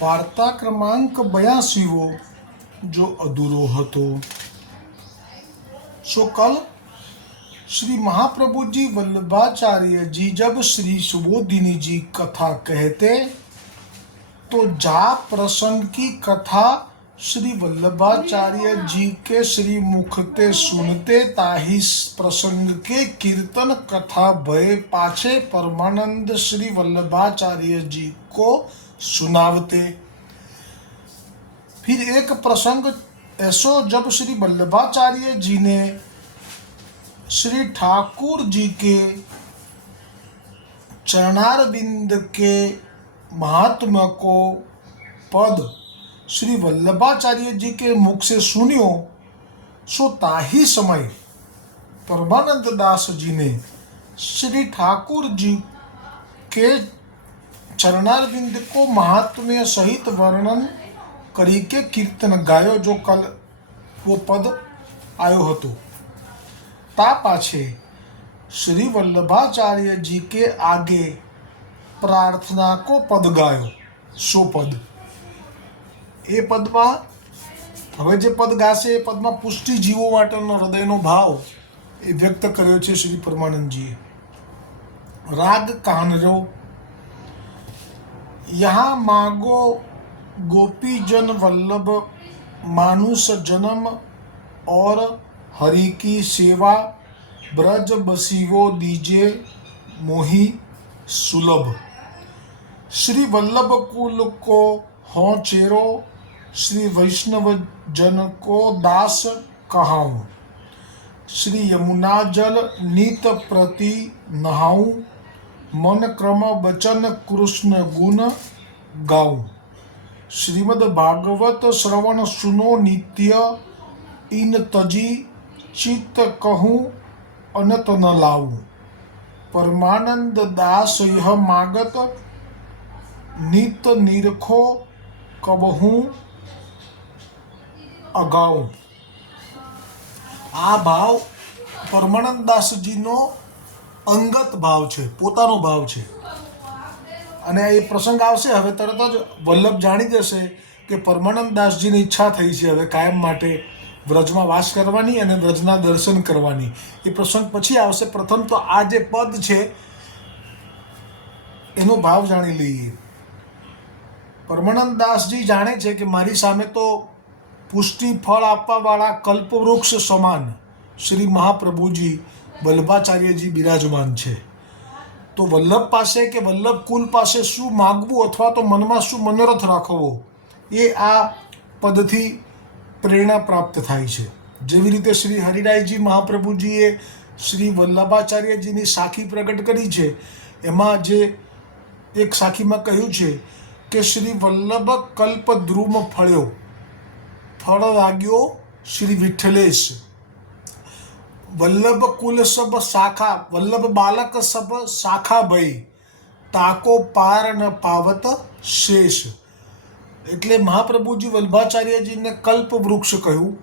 વાર્તા ક્રમાંક બયાસીવો જો અધૂરો હતો सो कल श्री महाप्रभु जी वल्लभाचार्य जी जब श्री सुबोधिनी जी कथा कहते तो जा प्रसंग की कथा श्री वल्लभाचार्य जी के श्री मुख ते सुनते ताही प्रसंग के कीर्तन कथा भय पाछे परमानंद श्री वल्लभाचार्य जी को सुनावते फिर एक प्रसंग ऐसो जब श्री वल्लभाचार्य जी ने श्री ठाकुर जी के चरणारविंद के महात्मा को पद श्री वल्लभाचार्य जी के मुख से सुनियो सो ताही समय परमानंद दास जी ने श्री ठाकुर जी के ચરણારવિંદ કો મહાત્મ્ય સહિત વર્ણન કરી કે કીર્તન ગાયો જો કલ વો પદ આવ્યો હતો તા પાછે શ્રી વલ્લભાચાર્યજી કે આગે પ્રાર્થના કો પદ ગાયો સો પદ એ પદમાં હવે જે પદ ગાશે એ પદમાં પુષ્ટિ જીવો માટેનો હૃદયનો ભાવ એ વ્યક્ત કર્યો છે શ્રી પરમાનંદજીએ. રાગ કાનરો यहाँ मांगो गोपीजन वल्लभ, मानुष जन्म और हरि की सेवा, ब्रज बसीवो दीजे मोही सुलभ। श्री वल्लभ कुल को हो चेरो, श्री वैष्णव जन को दास कहाऊं। श्री यमुना जल नीत प्रति नहाऊं। મન ક્રમ બચન કૃષ્ણ ગુણ ગાઉ. શ્રીમદ ભાગવત શ્રવણ સુનો નિત્ય ઇન તજી ચિત્ત કહું અનત ન લાવું. પરમાનંદ દાસ યહ માગત નિત નિરખો કબહું અગાઉ. આ ભાવ પરમાનંદ દાસજીનો અંગત ભાવ છે, પોતાનો ભાવ છે. અને એ પ્રસંગ આવશે, હવે તરત જ વલ્લભ જાણી જશે કે પરમાનંદ દાસજીની ઈચ્છા થઈ છે હવે કાયમ માટે વ્રજમાં વાસ કરવાની અને વ્રજના દર્શન કરવાની. એ પ્રસંગ પછી આવશે. પ્રથમ તો આ જે પદ છે, એનો ભાવ જાણી લઈએ. પરમાનંદ દાસજી જાણે છે કે મારી સામે તો પુષ્ટિ ફળ આપવાવાળા કલ્પવૃક્ષ સમાન શ્રી મહાપ્રભુજી વલ્લભાચાર્યજી બિરાજમાન છે. તો વલ્લભ પાસે કે વલ્લભ કુલ પાસે શું માગવું અથવા તો મનમાં શું મનોરથ રાખવો, એ આ પદથી પ્રેરણા પ્રાપ્ત થાય છે. જેવી રીતે શ્રી હરિરાયજી મહાપ્રભુજીએ શ્રી વલ્લભાચાર્યજીની સાખી પ્રગટ કરી છે, એમાં જે એક સાખીમાં કહ્યું છે કે શ્રી વલ્લભ કલ્પ ધ્રુમ ફળ્યો, ફળ લાગ્યો શ્રી વિઠ્ઠલેશ. વલ્લભ કુલ સબ શાખા વલ્લભ બાલક સબ શાખા ભઈ તાકો પાર ન પાવત શેષ. એટલે મહાપ્રભુજી વલ્ભાચાર્યજીને કલ્પ વૃક્ષ કહ્યું.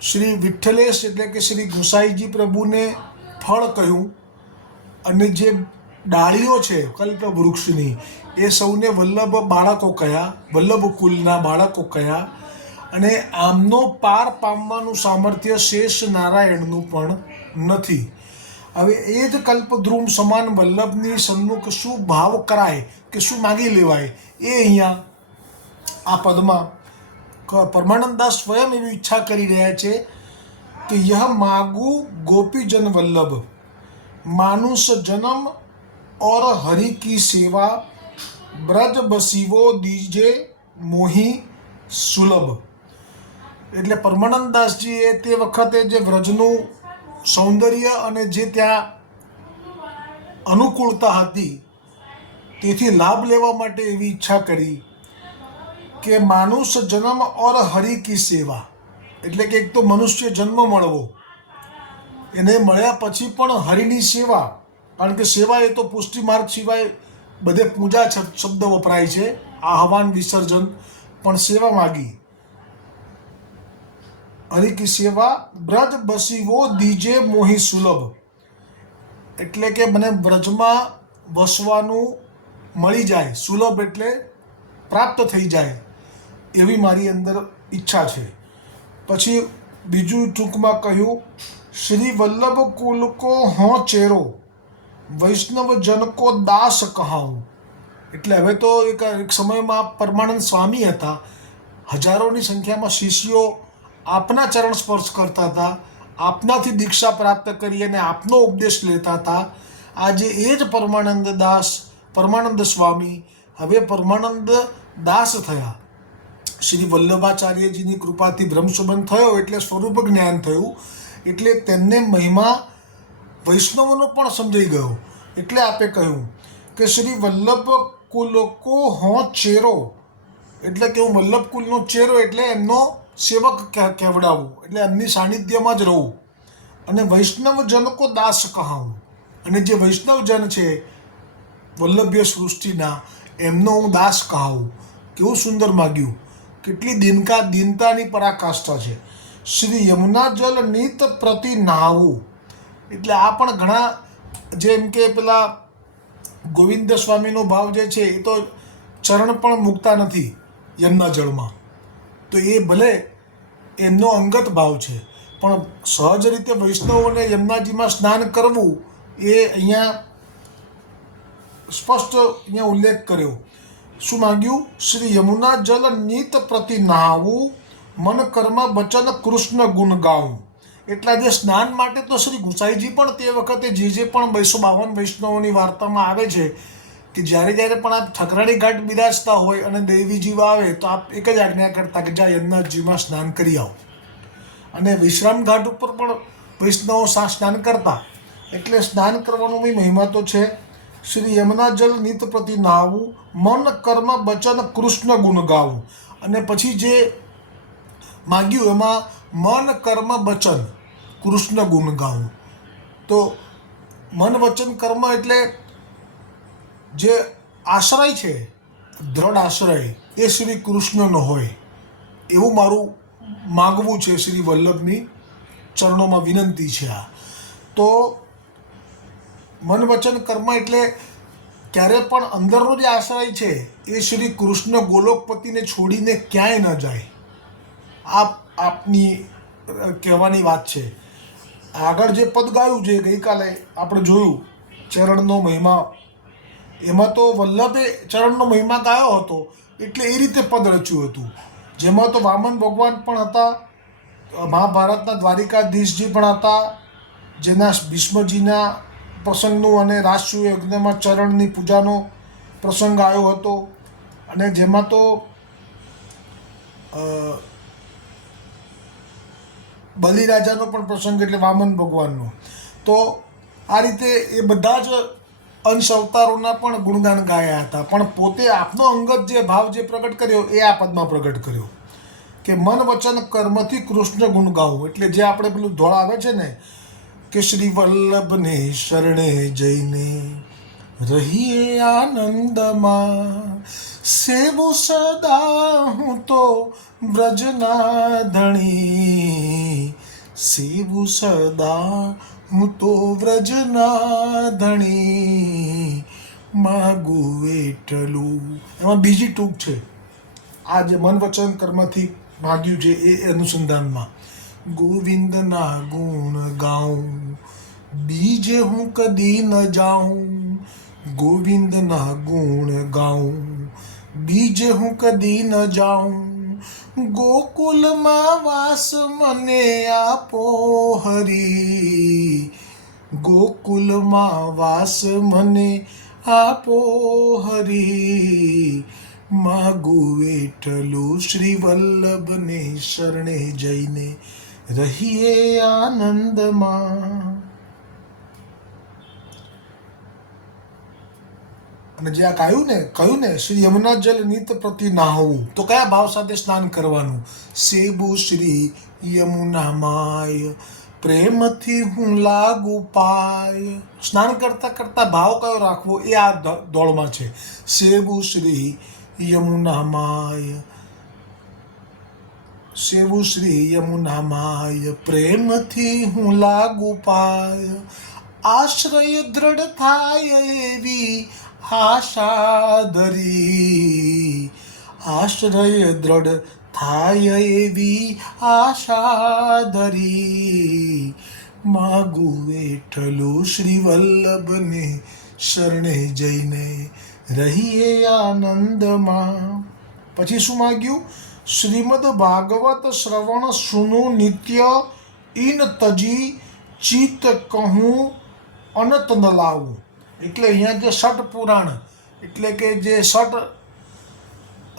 શ્રી વિઠ્ઠલેશ એટલે કે શ્રી ગુસાઈજી પ્રભુને ફળ કહ્યું. અને જે ડાળીઓ છે કલ્પ વૃક્ષની એ સૌને વલ્લભ બાળકો કયા વલ્લભ કુલના બાળકો કયા અને આમનો પાર પામવાનું સામર્થ્ય શેષ નારાયણનું પણ નથી. હવે એ જ કલ્પદ્રુમ સમાન વલ્લભની સન્મુખ શું ભાવ કરાય કે શું માગી લેવાય એ અહીંયા આ પદમાં પરમાનંદ દાસ સ્વયં એવી ઈચ્છા કરી રહ્યા છે કે યહ માગુ ગોપીજન વલ્લભ, માનુષ જન્મ ઓર હરિ કી સેવા, બ્રજ બસીવો દીજે મોહી સુલભ. એટલે પરમાનંદદાસજીએ તે વખતે જે વ્રજનું સૌંદર્ય અને જે ત્યાં અનુકૂળતા હતી, તેથી લાભ લેવા માટે એવી ઈચ્છા કરી કે માનુષ જન્મ ઓર હરિ કી સેવા. એટલે કે એક તો મનુષ્ય જન્મ મળવો, એને મળ્યા પછી પણ હરિની સેવા, કારણ કે સેવા એ તો પુષ્ટિ માર્ગ સિવાય બધે પૂજા શબ્દ વપરાય છે, આહવાન વિસર્જન પણ સેવા માગી. હરિ કી સેવા બ્રજ બસીવો દીજે મોહી સુલભ. એટલે કે મને બ્રજમાં વસવાનું મળી જાય, સુલભ એટલે પ્રાપ્ત થઈ જાય એવી મારી અંદર ઈચ્છા છે. પછી બીજું ટૂંકમાં કહ્યું, શ્રી વલ્લભ કુલ કો હો ચેરો, વૈષ્ણવ જન દાસ કહાઉં. એટલે હવે તો એક સમયમાં પરમાનંદ સ્વામી હતા. હજારોની સંખ્યામાં શિષ્યો આપના ચરણ સ્પર્શ કરતા હતા, આપનાથી દીક્ષા પ્રાપ્ત કરી અને આપનો ઉપદેશ લેતા હતા. આજે એ જ પરમાનંદ દાસ, પરમાનંદ સ્વામી, હવે પરમાનંદ દાસ થયા. શ્રી વલ્લભાચાર્યજીની કૃપાથી બ્રહ્મસંબંધ થયો એટલે સ્વરૂપ જ્ઞાન થયું, એટલે તેમને મહિમા વૈષ્ણવનો પણ સમજાઈ ગયો. એટલે આપે કહ્યું કે શ્રી વલ્લભ કુલકો હો ચેરો. એટલે કે હું વલ્લભ કુલનો ચેરો એટલે એમનો સેવક કહે- કહેવડાવું એટલે એમની સાનિધ્યમાં જ રહું. અને વૈષ્ણવજન કો દાસ કહાવું. અને જે વૈષ્ણવજન છે, વલ્લભ્ય સૃષ્ટિના, એમનો હું દાસ કહાવું. કેવું સુંદર માગ્યું. કેટલી દિનકા, દિનતાની પરાકાષ્ઠા છે. શ્રી યમુના જલ નીત પ્રતિ નાહવું એટલે આ પણ ઘણા જેમ કે પેલા ગોવિંદ સ્વામીનો ભાવ જે છે, એ તો ચરણ પણ મૂકતા નથી યમુના જળમાં તો એ ભલે એમનો અંગત ભાવ છે, પણ સહજ રીતે વૈષ્ણવોને યમુનાજીમાં સ્નાન કરવું એ અહીંયા સ્પષ્ટ અહીંયા ઉલ્લેખ કર્યો. શું માંગ્યું? શ્રી યમુના જલ નીત પ્રતિ નહાવું, મન કર્મ વચન કૃષ્ણ ગુણ ગાવું. એટલા જે સ્નાન માટે તો શ્રી ગુસાઈજી પણ તે વખતે જે જે પણ બસો બાવન વૈષ્ણવોની વાર્તામાં આવે છે કે જ્યારે જ્યારે પણ આપ ઠકરાણી ઘાટ બિરાજતા હોય અને દેવી જીવ આવે, તો આપ એક જ આજ્ઞા કરતા કે જા યમુનાજીમાં સ્નાન કરી આવો. અને વિશ્રામ ઘાટ ઉપર પણ વૈષ્ણવો સા સ્નાન કરતા. એટલે સ્નાન કરવાનો બી મહિમા તો છે. શ્રી યમુના જલ નિત પ્રતિ નાહવું, મન કર્મ વચન કૃષ્ણ ગુણ ગાવું. અને પછી જે માગ્યું એમાં મન કર્મ વચન કૃષ્ણ ગુણ ગાવું. તો મન વચન કર્મ એટલે જે આશ્રય છે, દ્રઢ આશ્રય, એ શ્રી કૃષ્ણનો હોય. એવું મારું માગવું છે શ્રી વલ્લભની ચરણોમાં વિનંતી છે આ. તો મન વચન કર્મ એટલે ક્યારે પણ અંદરનો જે આશ્રય છે, એ શ્રી કૃષ્ણ ગોલોકપતિને છોડીને ક્યાંય ન જાય. આપ, આપની કહેવાની વાત છે. આગળ જે પદ ગાયું છે ગઈકાલે આપણે જોયું, ચરણનો મહિમા એમાં તો વલ્લભે ચરણનો મહિમા ગાયો હતો, એટલે એ રીતે પદ રચ્યું હતું. જેમાં તો વામન ભગવાન પણ હતા મહાભારતના દ્વારિકાધીશજી પણ હતા, જેના ભીષ્મજીના પ્રસંગનું અને રાષ્ટ્રીય યજ્ઞમાં ચરણની પૂજાનો પ્રસંગ આવ્યો હતો. અને જેમાં તો બલિરાજાનો પણ પ્રસંગ, એટલે વામન ભગવાનનો. તો આ રીતે એ બધા જ અંશ અવતારોના પણ ગુણગાન ગાયા હતા. પણ પોતે આપનો અંગત જે ભાવ જે પ્રગટ કર્યો એ આ પદમાં પ્રગટ કર્યો. કે મન, વચન, કર્મથી કૃષ્ણ ગુણ ગાવું. એટલે જે આપણે પેલું ધોળ આવે છે ને, કે શ્રી વલ્લભને શરણે જઈને રહીએ આનંદમાં. સેવું સદા હું તો વ્રજના ધણી સેવું સદા હું તો વ્રજના ધણી માગું એટલું એમાં બીજી ટૂંક છે. આ જે મન વચન કર્મથી ભાગ્યું છે એ અનુસંધાનમાં. ગોવિંદના ગુણ ગાઉં, બીજે હું કદી ન જાઉં. ગોવિંદના ગુણ ગાઉં, બીજે હું કદી ન જાઉં. ગોકુલમાં વાસ મને આપો હરી. ગોકુલમાં વાસ મને આપો હરી. માગુ વેઠલું શ્રી વલ્લભને શરણે જઈને રહીએ આનંદમાં. અને જે આ કહ્યું ને કહ્યું ને, શ્રી યમુના જલ નિત પ્રતિ નાહવું, તો કયા ભાવ સાથે સ્નાન કરવાનું? સેબુ શ્રી યમુના માય, પ્રેમથી હું લાગુ પાય. સ્નાન કરતા કરતા ભાવ કયો રાખવો એ આ દોડમાં છે. સેબુ શ્રી યમુના માય સેવુ શ્રી યમુના માય, પ્રેમથી હું લાગુ પાય. આશ્રય દ્રઢ થાય એવી આશા ધરી આશ્રય દ્રઢ થાય એવી આશા ધરી માગુ વેઠલું શ્રી વલ્લભને શરણે જઈને રહીએ આનંદમાં. પછી શું માગ્યું? શ્રીમદ ભાગવત શ્રવણ સુનુ નિત્ય ઇન તજી ચિત્ત કહું અનત ન લાવું. એટલે અહીંયા જે ષટ પુરાણ, એટલે કે જે ષટ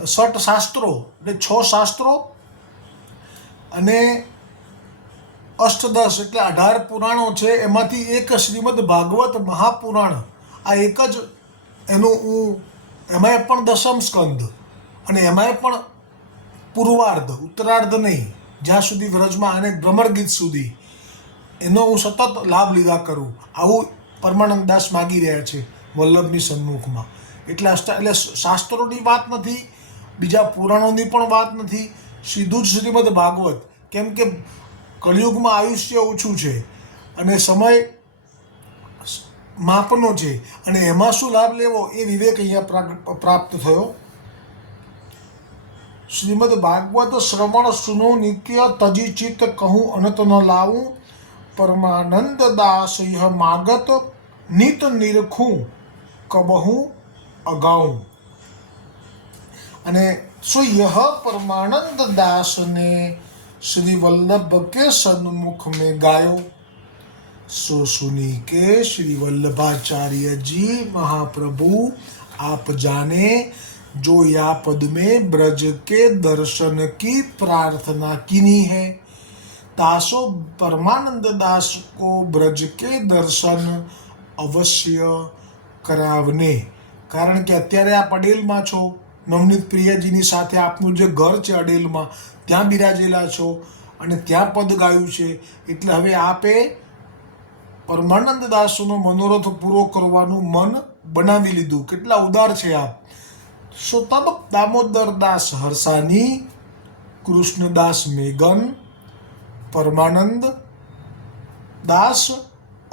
ષટ શાસ્ત્રો, એટલે છ શાસ્ત્રો અને અષ્ટદશ, એટલે અઢાર પુરાણો છે, એમાંથી એક શ્રીમદ ભાગવત મહાપુરાણ, આ એક જ એનું હું એમાંય પણ દસમ સ્કંદ અને એમાંય પણ પૂર્વાર્ધ, ઉત્તરાર્ધ નહીં, જ્યાં સુધી વ્રજમાં અને ભ્રમર ગીત સુધી, એનો હું સતત લાભ લીધા કરું. આવું પરમાનંદ દાસ માગી રહ્યા છે વલ્લભની સન્મુખમાં. એટલે એટલે શાસ્ત્રોની વાત નથી, બીજા પુરાણોની પણ વાત નથી. સીધું જ શ્રીમદ ભાગવત, કેમ કે કળિયુગમાં આયુષ્ય ઓછું છે અને સમય માપનો છે અને એમાં શું લાભ લેવો એ વિવેક અહીંયા પ્રાપ્ત થયો. શ્રીમદ ભાગવત શ્રવણ સુનો નિત્ય તજી ચિત્ત કહું અનત ન લાવું પરમાનંદ દાસ यह માગત નિત નિરખું કબહું અગાઉં અને સો यह परमानंद दास ने श्री वल्लभ के सन्मुख में गायो सो सुनी के श्री वल्लभाचार्य जी महाप्रभु आप जाने जो या पद में ब्रज के दर्शन की प्रार्थना कीनी है તાસો परमानंद दास को ब्रज के दर्शन અવશ્ય કરાવને. કારણ કે અત્યારે આપ અડેલમાં છો. નવનીત પ્રિયજીની સાથે આપનું જે ઘર છે અડેલમાં, ત્યાં બિરાજેલા છો અને ત્યાં પદ ગાયું છે. એટલે હવે આપે પરમાનંદ દાસનો મનોરથ પૂરો કરવાનું મન બનાવી લીધું. કેટલા ઉદાર છે આપ. સો તબ દામોદર દાસ હર્ષાની કૃષ્ણદાસ મેઘન परमानंद दास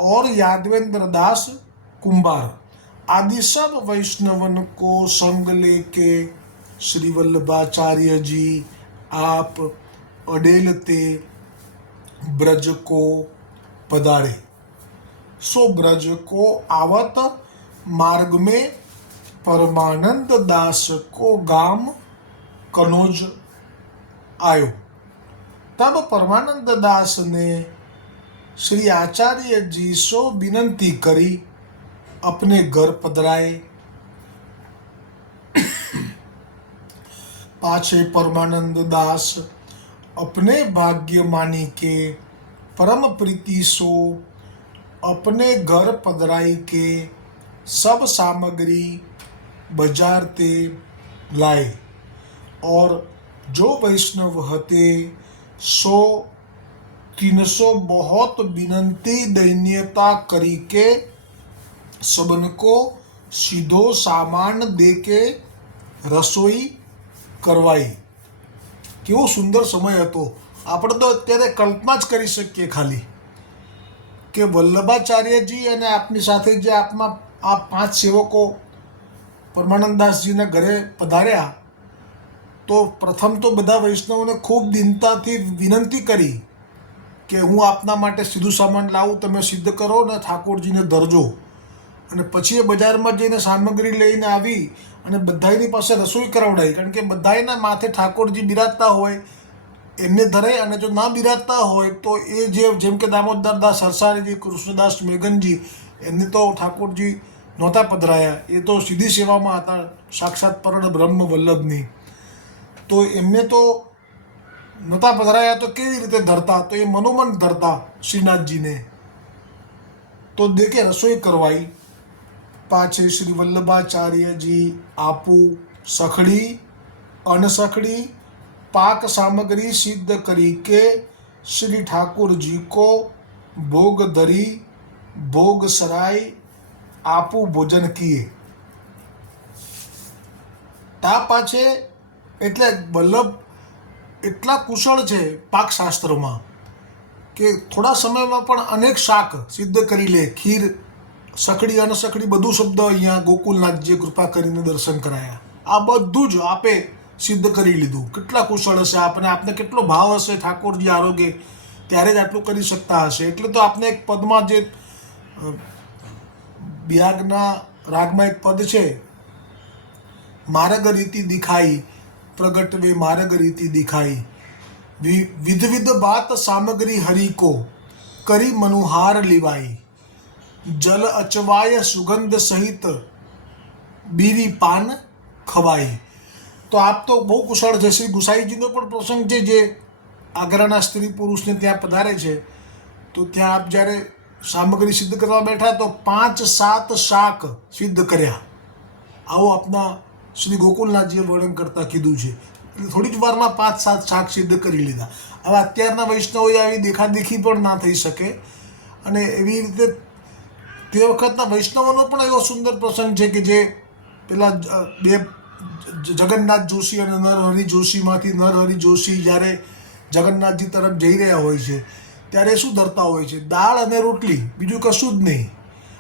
और यादवेंद्र दास कुंभार आदि सब वैष्णवन को संग लेके श्री वल्लभाचार्य जी आप अडेलते ब्रज को पधारे। सो ब्रज को आवत मार्ग में परमानंद दास को गाम कनोज आयो। तब परमानंद दास ने श्री आचार्य जी से विनंती करी अपने घर पधराए पाछे परमानंद दास अपने भाग्य मानी के परम प्रीति सो अपने घर पधराई के सब सामग्री बाजार ते लाए और जो वैष्णव हते सो तीन सौ बहुत विनंती दैन्यता करी के सबन को सीधो सामान दे के રસોઈ કરવાઈ કેવો સુંદર સમય હતો આપણે તો અત્યારે કલ્પના જ કરી શકીએ ખાલી કે વલ્લભાચાર્યજી અને આપની સાથે જે આપમાં આ પાંચ સેવકો પરમાનંદદાસજીના ઘરે પધાર્યા તો પ્રથમ તો બધા વૈષ્ણવોને ખૂબ દિનતાથી વિનંતી કરી કે હું આપના માટે સીધું સામાન લાવું, તમે સિદ્ધ કરો ને ઠાકોરજીને ધરજો. અને પછી એ બજારમાં જઈને સામગ્રી લઈને આવી અને બધાની પાસે રસોઈ કરાવડાવી કારણ કે બધાના માથે ઠાકોરજી બિરાજતા હોય, એમને ધરાય અને જો ના બિરાજતા હોય તો એ જે જેમ કે દામોદર દાસ હરસારીજી કૃષ્ણદાસ મેઘનજી, એમને તો ઠાકોરજી નહોતા પધરાયા. એ તો સીધી સેવામાં હતા, સાક્ષાત પરણ બ્રહ્મ વલ્લભની. તો એમને તો નહોતા પધરાયા તો કેવી રીતે ધરતા તો એ મનોમન ધરતા શ્રીનાથજીને તો દેખે રસોઈ કરવાઈ પાછે શ્રી વલ્લભાચાર્યજી આપું સખડી અનસખડી પાક સામગ્રી સિદ્ધ કરી કે શ્રી ઠાकुरજી કો ભોગ ધરી ભોગ સરાય આપું ભોજન કિએ તા પાછે એટલે વલ્લભ એટલા કુશળ છે પાકશાસ્ત્રમાં કે થોડા સમયમાં પણ અનેક શાક સિદ્ધ કરી લે. ખીર, સખડી અને સખડી બધું શબ્દ અહીંયા ગોકુલનાથજીએ કૃપા કરીને દર્શન કરાયા. આ બધું જ આપે સિદ્ધ કરી લીધું. કેટલા કુશળ હશે આપને આપને કેટલો ભાવ હશે ઠાકોરજી આરોગ્ય ત્યારે જ આટલું કરી શકતા હશે. એટલે તો આપને એક પદમાં જે બિહારના રાગમાં એક પદ છે, માર્ગ રીતિ દિખાઈ પ્રગટ વે માર્ગ રીતિ દિખાઈ વિ- વિધ વિધ બાત સામગ્રી હરિ કો કરી મનુહાર લીવાઈ જલ અચવાય સુગંધ સહિત બીરી પાન ખવાઈ તો આપ તો બહુ કુશળ છે શ્રી ગુસાઈજીનો પણ પ્રસંગ છે જે આગ્રાના સ્ત્રી પુરુષને ત્યાં પધારે છે તો ત્યાં આપ જ્યારે સામગ્રી સિદ્ધ કરવા બેઠા તો પાંચ સાત શાક સિદ્ધ કર્યા આવો આપના શ્રી ગોકુલનાથજીએ વર્ણન કરતાં કીધું છે. થોડી જ વારમાં પાંચ સાત શાક સિદ્ધ કરી લીધા. હવે અત્યારના વૈષ્ણવોએ આવી દેખાદેખી પણ ના થઈ શકે. અને એવી રીતે તે વખતના વૈષ્ણવોનો પણ એવો સુંદર પ્રસંગ છે કે જે પેલા બે જગન્નાથ જોશી અને નરહરિ જોશીમાંથી નરહરિ જોશી જ્યારે જગન્નાથજી તરફ જઈ રહ્યા હોય છે, ત્યારે શું ધરતા હોય છે? દાળ અને રોટલી, બીજું કશું જ નહીં.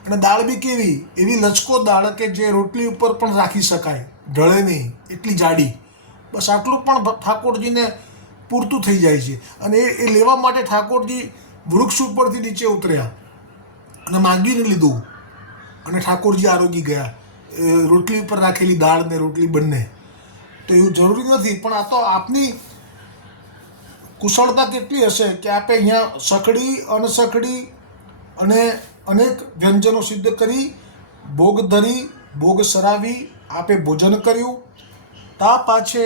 અને દાળ બી કેવી? એવી લચકો દાળ કે જે રોટલી ઉપર પણ રાખી શકાય. ઢળે નહીં, એટલી જાડી. બસ આટલું પણ ઠાકોરજીને પૂરતું થઈ જાય છે. અને એ એ લેવા માટે ઠાકોરજી વૃક્ષ ઉપરથી નીચે ઉતર્યા અને માંગીને લીધું. અને ઠાકોરજી આરોગી ગયા. રોટલી ઉપર રાખેલી દાળ ને રોટલી બંને. તો એવું જરૂરી નથી, પણ આ તો આપની કુશળતા કેટલી હશે કે આપે અહીંયા સખડી, અનસખડી અને અનેક વ્યંજનો સિદ્ધ કરી, ભોગ ધરી, ભોગ સરાવી આપે ભોજન કર્યું. તા પાછે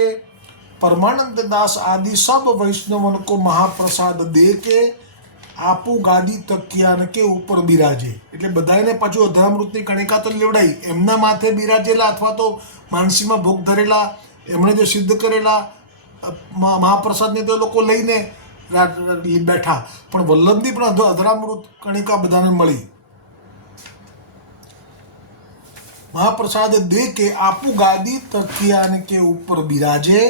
પરમાનંદ દાસ આદિ સબ વૈષ્ણવન કો મહાપ્રસાદ દે કે આપુ ગાદી તકિયાન કે ઉપર બિરાજે. એટલે બધાને પાછું અધરામૃતની કણિકા તો લેવડાઈ. એમના માથે બિરાજેલા અથવા તો માનસીમાં ભોગ ધરેલા, એમણે જે સિદ્ધ કરેલા મહાપ્રસાદને તો લોકો લઈને બેઠા. પણ વલ્લભની પણ અધરામૃત કણિકા બધાને મળી. महाप्रसाद दे के आपू गादी तकियान के ऊपर बिराजे,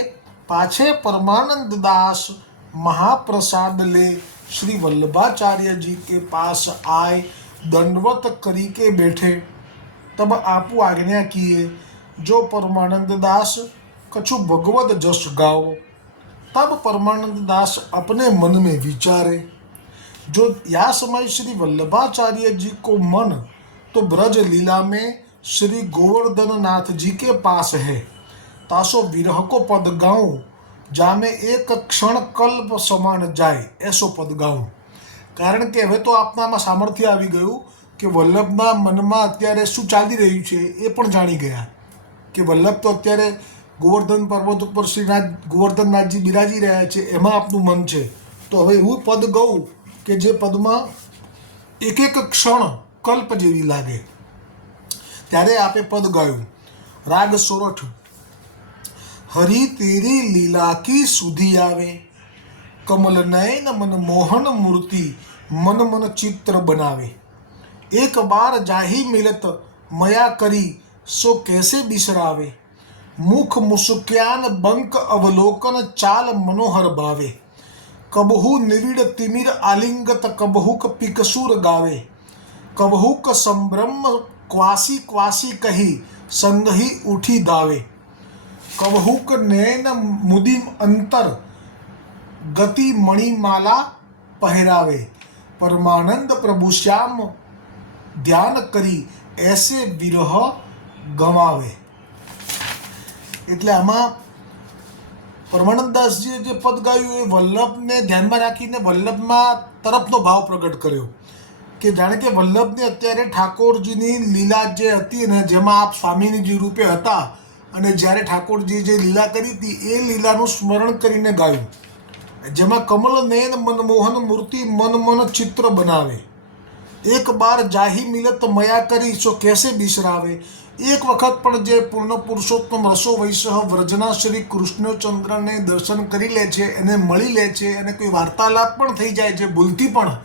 पाछे परमानंद दास महाप्रसाद ले श्री वल्लभाचार्य जी के पास आए, दंडवत करी के बैठे। तब आपू आज्ञा किए, जो परमानंद दास, कछु भगवत जस गाओ। तब परमानंद दास अपने मन में विचारे, जो या समय श्री वल्लभाचार्य जी को मन तो ब्रज लीला में श्री गोवर्धन नाथ जी के पास है तासो विरह को पद गाऊं जामे એક ક્ષણ કલ્પ સમાન જાય એસો પદ ગાઉં કારણ કે હવે તો આપનામાં સામર્થ્ય આવી ગયું કે વલ્લભના મનમાં અત્યારે શું ચાલી રહ્યું છે એ પણ જાણી ગયા કે વલ્લભ તો અત્યારે ગોવર્ધન પર્વત ઉપર શ્રીનાથ ગોવર્ધનનાથજી બિરાજી રહ્યા છે એમાં આપનું મન છે તો હવે એવું પદ ગઉં કે જે પદમાં એક એક ક્ષણ કલ્પ જેવી લાગે ત્યારે આપે પદ ગાયું. રાગ સોરઠ. હરી તેરી લીલા કી સુધી આવે. કમલ નયન મન મોહન મૂર્તિ મન મન ચિત્ર બનાવે. એક બાર જાહી મિલત મયા કરી સો કેસે બિસરાવે. મુખ મુસુક્યાન બંક અવલોકન ચાલ મનોહર ભાવે. કબહુ નિવિડ તિમિર આલિંગત કબહુક પિકસુર ગાવે. કબહુક સંભ્રમ ક્વાસી ક્વાસી કહી સંગહી ઉઠી દાવે. કવહુક નૈન મુદિમ અંતર ગતિ મણિમાલા પહેરાવે. પરમાનંદ પ્રભુ શ્યામ ધ્યાન કરી એસે વિરહ ગમાવે. એટલે આમાં પરમાનંદદાસજીએ જે પદ ગાયું એ વલ્લભને ધ્યાનમાં રાખીને વલ્લભમાં તરફનો ભાવ પ્રગટ કર્યો. કે જાણે કે વલ્લભને અત્યારે ઠાકોરજીની લીલા જે હતી ને જેમાં આપ સ્વામીજી રૂપે હતા અને જ્યારે ઠાકોરજી જે લીલા કરી હતી, એ લીલાનું સ્મરણ કરીને ગાયું. જેમાં કમલ નયન મનમોહન મૂર્તિ મન મન ચિત્ર બનાવે. એક બાર જાહી મિલત મયા કરી, સો કેસે બિસરાવે. એક વખત પણ જે પૂર્ણ પુરુષોત્તમ રસો વૈશ્વ વ્રજના શ્રી કૃષ્ણચંદ્રને દર્શન કરી લે છે, એને મળી લે છે અને કોઈ વાર્તાલાપ પણ થઈ જાય છે, ભૂલથી પણ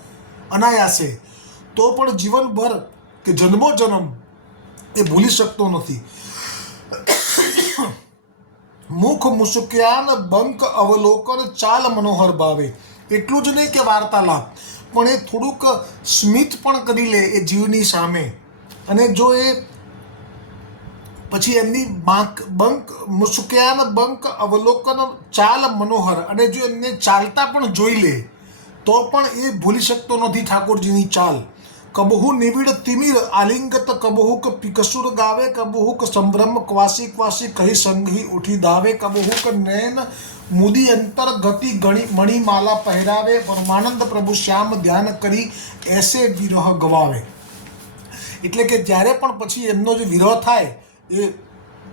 અનાયાસે. તો પણ જીવનભર કે જન્મો જન્મ એ ભૂલી શકતો નથી. મુખ મુસુક્યાન બંક અવલોકન ચાલ મનોહર ભાવે. એટલું જ નહીં કે વાર્તાલાપ, પણ એ થોડુંક સ્મિત પણ કરી લે એ જીવની સામે. અને જો એ પછી એમની બાંક, બંક, મુસુક્યાન બંક અવલોકન ચાલ મનોહર અને જો એમને ચાલતા પણ જોઈ લે, તો પણ એ ભૂલી શકતો નથી ઠાકોરજીની ચાલ. કબહુ નિવિડ તિમિર આલિંગત કબહુક પિકસુર ગાવે કબહુક સંભ્રમ ક્વાસી ક્વાસી કહી સંઘી ઉઠી દાવે કબહુક નયન મુદી અંતર ગતિ ગણી મણિમાલા પહેરાવે પરમાનંદ પ્રભુ શ્યામ ધ્યાન કરી એસે વિરહ ગવાવે એટલે કે જ્યારે પણ પછી એમનો જે વિરહ થાય એ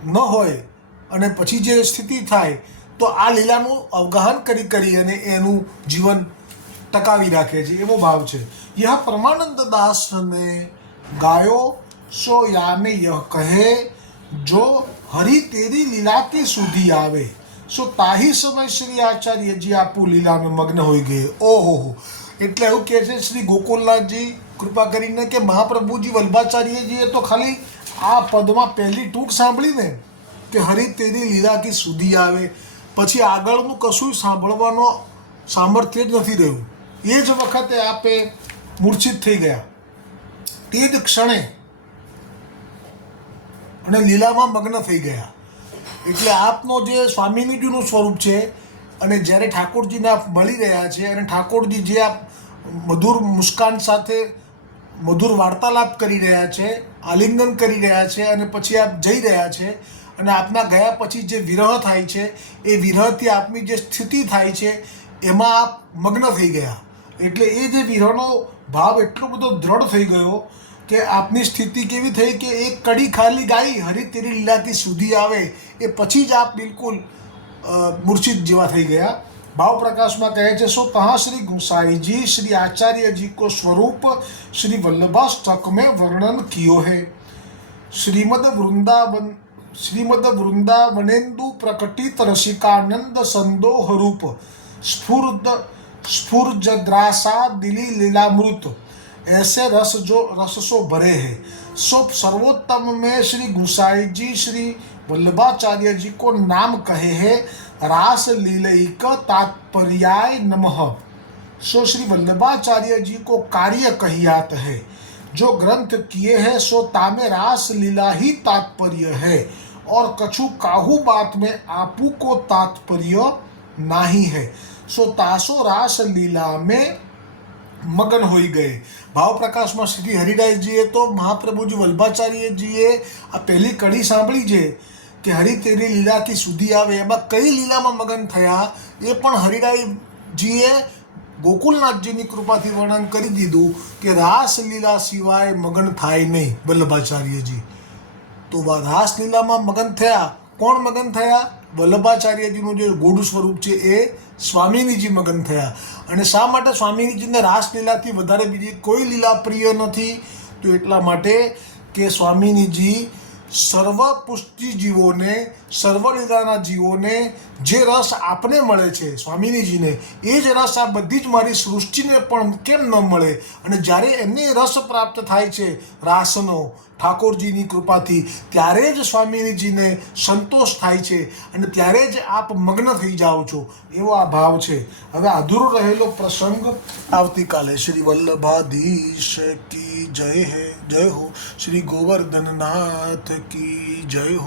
ન હોય અને પછી જે સ્થિતિ થાય, તો આ લીલાનું અવગાહન કરી કરી અને એનું જીવન ટકાવી રાખે છે, એવો ભાવ છે. યહ પરમાનંદ દાસને ગાયો સો યાને યહ કહે, જો હરિ તેરી લીલાતી સુધી આવે, સો તાહી સમય શ્રી આચાર્યજી આપું લીલામાં મગ્ન હોઈ ગયે. ઓહો એટલે એવું કહે છે, શ્રી ગોકુલનાથજી કૃપા કરીને કે મહાપ્રભુજી, વલ્ભાચાર્યજીએ તો ખાલી આ પદમાં પહેલી ટૂંક સાંભળીને કે હરિ તેરી લીલાથી સુધી આવે, પછી આગળનું કશું સાંભળવાનો સામર્થ્ય જ નથી રહ્યું. એ જ વખતે આપે મૂર્છિત થઈ ગયા. તે જ ક્ષણે અને લીલામાં મગ્ન થઈ ગયા. એટલે આપનો જે સ્વામિનીજીનું સ્વરૂપ છે અને જ્યારે ઠાકોરજીને આપ મળી રહ્યા છે અને ઠાકોરજી જે આપ મધુર મુસ્કાન સાથે મધુર વાર્તાલાપ કરી રહ્યા છે, આલિંગન કરી રહ્યા છે અને પછી આપ જઈ રહ્યા છે અને આપના ગયા પછી જે વિરહ થાય છે, એ વિરહથી આપની જે સ્થિતિ થાય છે, એમાં આપ મગ્ન થઈ ગયા. એટલે એ જે વીરાનો ભાવ એટલો બધો દ્રઢ થઈ ગયો કે આપની સ્થિતિ કેવી થઈ કે એક કડી ખાલી ગાય હરિતેરી લીલાતી સુધી આવે, એ પછી જ આપ બિલકુલ મૂર્છિત જેવા થઈ ગયા. ભાવ પ્રકાશમાં કહે છે, સો તહા શ્રી ગુસાઈજી, શ્રી આચાર્યજી કો સ્વરૂપ, શ્રી વલ્લભા સ્ટક મેં વર્ણન કયો હે. શ્રીમદ વૃંદાવન, શ્રીમદ વૃંદાવનેન્દુ પ્રકટિત રસિકાનંદ સંદોહરૂપ રૂપ स्फुर्जद्रासा दिली लीलामृत। ऐसे रस जो रस सो भरे हैं। सो सर्वोत्तम में श्री गुसाई जी, श्री वल्लभाचार्य जी को नाम कहे हैं। रास लीलैक तात्पर्याय नमः। सो श्री वल्लभाचार्य जी को कार्य कहियात है। जो ग्रंथ किए हैं, सो तामे रास लीला ही तात्पर्य है। और कछु काहू बात में आपू को तात्पर्य नाही है। સો તાસો રાસ લીલા મેં મગન હોઈ ગયે. ભાવ પ્રકાશમાં શ્રી હરિરાયજીએ તો મહાપ્રભુજી વલ્ભાચાર્યજીએ આ પહેલી કડી સાંભળી છે કે હરિ તેરી લીલાથી સુધી આવે, એમાં કઈ લીલામાં મગન થયા, એ પણ હરિરાયજીએ ગોકુલનાથજીની કૃપાથી વર્ણન કરી દીધું કે રાસલીલા સિવાય મગન થાય નહીં વલ્લભાચાર્યજી તો રાસલીલામાં મગન થયા કોણ મગન થયા? વલ્લભાચાર્યજીનું જે ગોઢું સ્વરૂપ છે એ સ્વામિનીજી મગન થયા. અને શા માટે સ્વામિનીજીને રાસલીલાથી વધારે બીજી કોઈ લીલા પ્રિય નથી? તો એટલા માટે કે સ્વામિનીજી સર્વ પુષ્ટિ જીવોને સર્વ લીલાના જીવોને જે રસ આપને મળે છે સ્વામિનીજીને, એ જ રસ આ બધી જ મારી સૃષ્ટિને પણ કેમ ન મળે? અને જ્યારે એમને રસ પ્રાપ્ત થાય છે, રાસનો ઠાકોરજીની કૃપાથી ત્યારે જ સ્વામીજીને સંતોષ થાય છે અને ત્યારે જ આપ મગ્ન થઈ જાઓ છો. એવો આ ભાવ છે. હવે અધૂરો રહેલો પ્રસંગ આવતીકાલે શ્રી વલ્લભાધીશ કી જય હે, જય હો. શ્રી ગોવર્ધનનાથ કી જય હો.